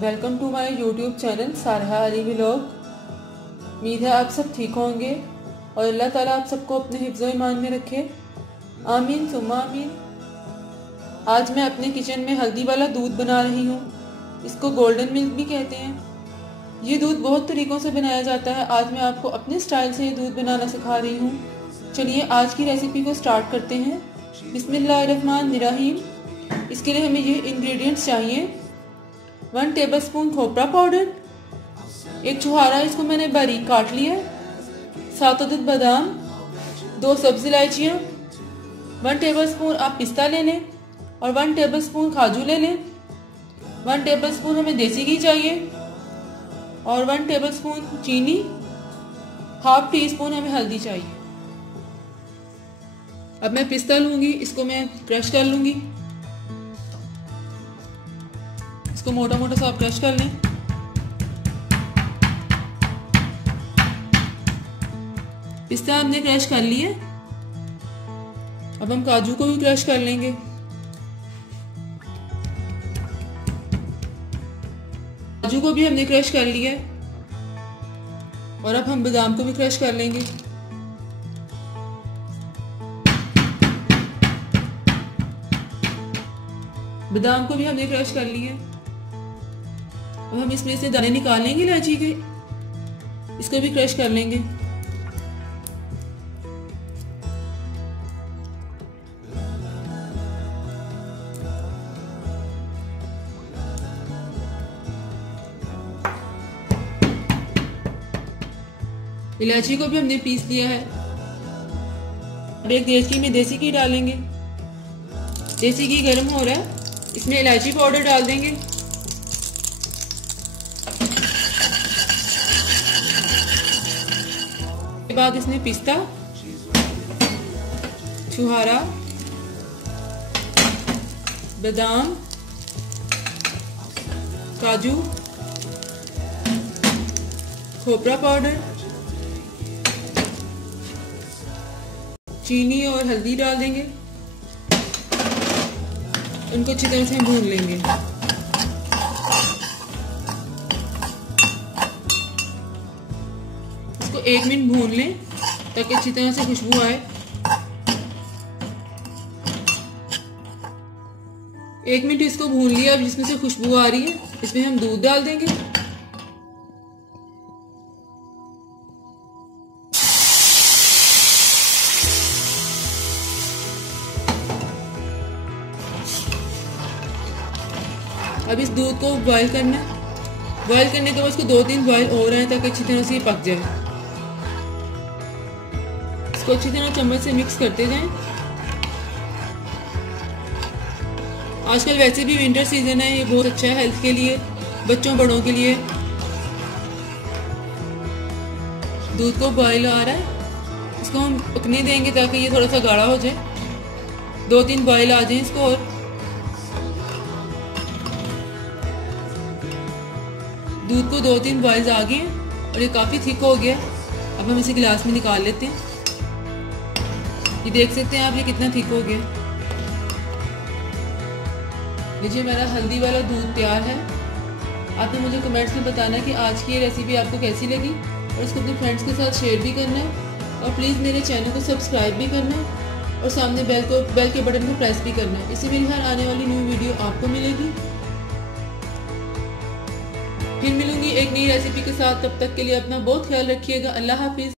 Welcome to my YouTube channel Sara Ali vlog. उम्मीद है आप सब ठीक होंगे और अल्लाह ताला आप सबको अपने हिफ्ज़ व ईमान में रखे, आमीन सुम्मा आमीन। आज मैं अपने किचन में हल्दी वाला दूध बना रही हूँ। इसको गोल्डन मिल्क भी कहते हैं। ये दूध बहुत तरीक़ों से बनाया जाता है। आज मैं आपको अपने स्टाइल से ये दूध बनाना सिखा रही हूँ। चलिए आज की रेसिपी को स्टार्ट करते हैं। बिस्मिल्लाहिर्रहमानिर्रहीम। इसके लिए हमें ये इंग्रेडिएंट्स चाहिए। 1 टेबलस्पून खोपरा पाउडर, 1 छुहारा इसको मैंने बारीक काट लिया, 7 अदद बादाम, 2 सब्ज़ इलायचियाँ, 1 टेबलस्पून आप पिस्ता ले लें और 1 टेबलस्पून काजू ले लें। 1 टेबलस्पून हमें देसी घी चाहिए और 1 टेबलस्पून चीनी, हाफ टी स्पून हमें हल्दी चाहिए। अब मैं पिस्ता लूँगी, इसको मैं क्रश कर लूँगी। इसको मोटा मोटा सा आप क्रश कर लें। पिस्ता हमने क्रश कर लिया। अब हम काजू को भी क्रश कर लेंगे। काजू को भी हमने क्रश कर लिया और अब हम बादाम को भी क्रश कर लेंगे। बादाम को भी हमने क्रश कर लिया। अब हम इसमें से दाने निकाल लेंगे इलायची के, इसको भी क्रश कर लेंगे। इलायची को भी हमने पीस लिया है। अब एक देसी में देसी घी डालेंगे। देसी घी गर्म हो रहा है, इसमें इलायची पाउडर डाल देंगे। के बाद इसमें पिस्ता, छुहारा, बादाम, काजू, खोपरा पाउडर, चीनी और हल्दी डाल देंगे। उनको अच्छी तरह से भून लेंगे। इसको 1 मिनट भून लें ताकि अच्छी तरह से खुशबू आए। 1 मिनट इसको भून लिया। अब जिसमें से खुशबू आ रही है इसमें हम दूध डाल देंगे। अब इस दूध को बॉईल करना है। बॉईल करने के बाद इसको 2-3 बॉईल और आए ताकि अच्छी तरह से ये पक जाए। इसको अच्छी तरह चम्मच से मिक्स करते जाएं। आजकल वैसे भी विंटर सीजन है, ये बहुत अच्छा है हेल्थ के लिए, बच्चों बड़ों के लिए। दूध को बॉईल आ रहा है, इसको हम पकने देंगे ताकि ये थोड़ा सा गाढ़ा हो जाए। 2-3 बॉईल आ जाए इसको और दूध को 2-3 बॉयल्स आ गए और ये काफ़ी थिक हो गया। अब हम इसे गिलास में निकाल लेते हैं। ये देख सकते हैं आप, ये कितना थिक हो गया। लीजिए मेरा हल्दी वाला दूध तैयार है। आपने मुझे कमेंट्स में बताना कि आज की ये रेसिपी आपको कैसी लगी और इसको अपने फ्रेंड्स के साथ शेयर भी करना है और प्लीज़ मेरे चैनल को सब्सक्राइब भी करना है और सामने बेल के बटन को प्रेस भी करना है। इससे मेरी हर आने वाली न्यू वीडियो आपको मिलेगी। फिर मिलूंगी एक नई रेसिपी के साथ। तब तक के लिए अपना बहुत ख्याल रखिएगा। अल्लाह हाफिज।